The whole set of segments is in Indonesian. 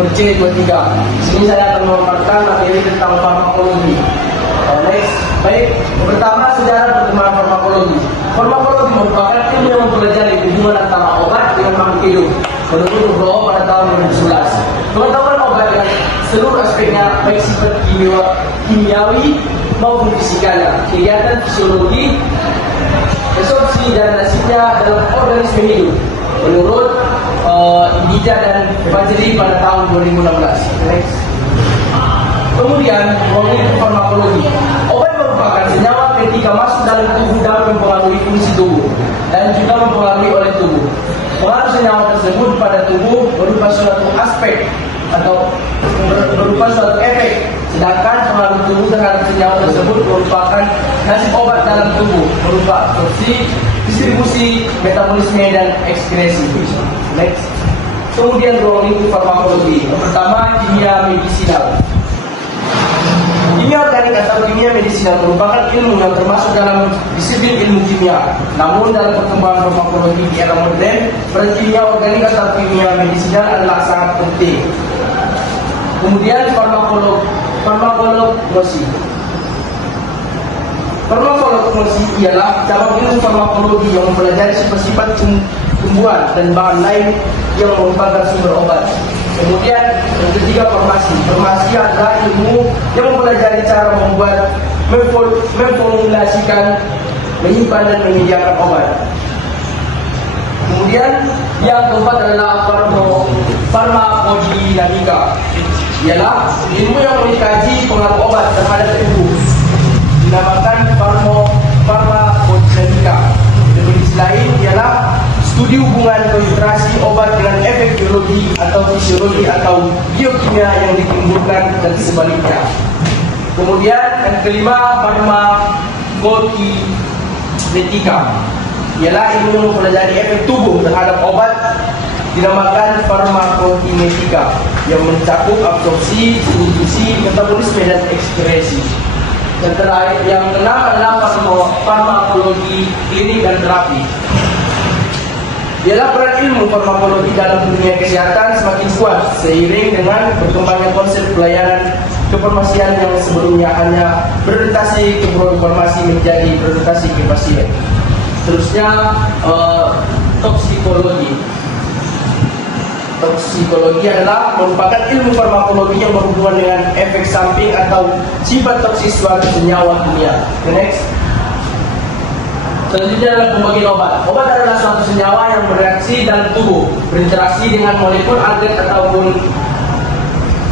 sumber C23. Sini saya akan memaparkan materi tentang farmakologi. Next, baik. Pertama, sejarah perkembangan farmakologi. Farmakologi merupakan ilmu yang mempelajari hubungan antara obat dengan makhluk hidup. Menurut Nugroho pada tahun 2011, pengetahuan obat dengan seluruh aspeknya, baik sifat kimiawi maupun fisikanya, kegiatan fisiologi, absorpsi dan nasibnya dalam organisme hidup. Menurut Idija dan Fajri pada tahun 2016. Next. Kemudian, mengenai farmakologi. Obat merupakan senyawa ketika masuk dalam tubuh dapat mempengaruhi fungsi tubuh dan juga mempengaruhi oleh tubuh. Pengaruh senyawa tersebut pada tubuh berupa suatu aspek atau berupa suatu efek, sedangkan pengaruh tubuh terhadap senyawa tersebut merupakan nasib obat dalam tubuh berupa absorpsi, distribusi, metabolisme dan ekskresi. Next. Kemudian ruang lingkup farmakologi. Yang pertama, kimia medisinal. Kimia organik atau kimia medisinal merupakan ilmu yang termasuk dalam disiplin ilmu kimia. Namun dalam perkembangan farmakologi di era modern, peran kimia organik atau kimia medisinal adalah sangat penting. Kemudian farmakologi. Farmakologi ialah cabang ilmu farmakologi yang mempelajari sifat-sifat tumbuhan dan bahan lain yang merupakan sumber obat. Kemudian yang ketiga, farmasi. Farmasi adalah ilmu yang mempelajari cara membuat, memformulasikan, menyimpan dan menyediakan obat. Kemudian yang keempat adalah farmakodinamika. Ialah ilmu yang mengkaji pengaruh obat terhadap tubuh, dinamakan farmakodinamika. Definisi lain ialah studi hubungan konsentrasi obat dengan efek biologi atau fisiologi atau biokimia yang ditimbulkan dan sebaliknya. Kemudian yang kelima, farmakokinetika. Ialah ilmu yang mempelajari efek tubuh terhadap obat, dinamakan farmakokinetika, yang mencakup absorpsi, distribusi, metabolisme dan ekskresi. Dan terakhir, yang keenam adalah farmakologi klinik dan terapi. Ialah peran ilmu farmakologi dalam dunia kesehatan semakin kuat seiring dengan berkembangnya konsep pelayanan kefarmasian yang sebelumnya hanya berorientasi ke produk farmasi menjadi berorientasi ke pasien. Seterusnya, toksikologi. Toksikologi adalah merupakan ilmu farmakologi yang berhubungan dengan efek samping atau sifat toksis suatu senyawa kimia. Next. Selanjutnya adalah pembagian obat. Obat adalah suatu senyawa yang bereaksi dalam tubuh, berinteraksi dengan molekul agen ataupun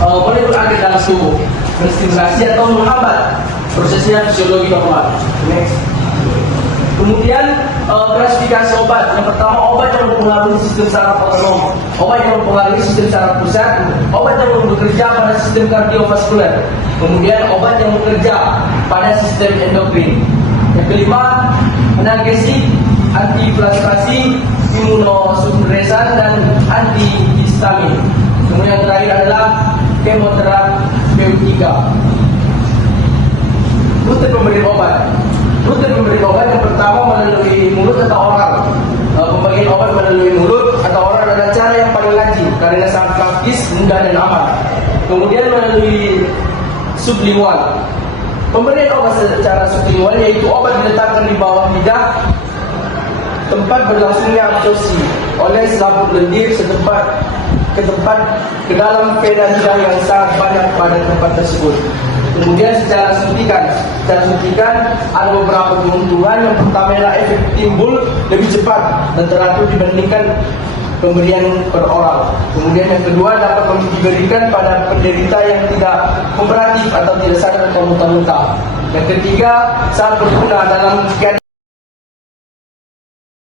molekul agen dalam tubuh, menstimulasi atau menghambat prosesnya fisiologi normal. Next. Kemudian klasifikasi obat. Yang pertama, obat yang mempengaruhi sistem saraf otonom, obat yang mempengaruhi sistem saraf pusat, obat yang bekerja pada sistem kardiovaskuler, kemudian obat yang bekerja pada sistem endokrin. Yang kelima, analgesik, antiinflamasi, imunosupresan dan antihistamin. Kemudian yang terakhir adalah kemoterapeutika. Rute pemberian obat. Rute pemberian obat yang pertama melalui mulut atau oral. Pembagian obat melalui mulut atau oral adalah cara yang paling lazim karena sangat praktis, mudah dan aman. Kemudian melalui sublingual. Pemberian obat secara sublingual yaitu obat diletakkan di bawah lidah tempat berlangsungnya absorpsi oleh selaput lendir ke dalam vena lidah yang sangat banyak pada tempat tersebut. Kemudian secara suntikan. Secara suntikan ada beberapa keuntungan. Yang pertama adalah efek timbul lebih cepat dan teratur dibandingkan pemberian per oral. Kemudian yang kedua, dapat diberikan pada penderita yang tidak kooperatif atau tidak sadar atau muntah-muntah. Yang ketiga, saat berguna dalam sekian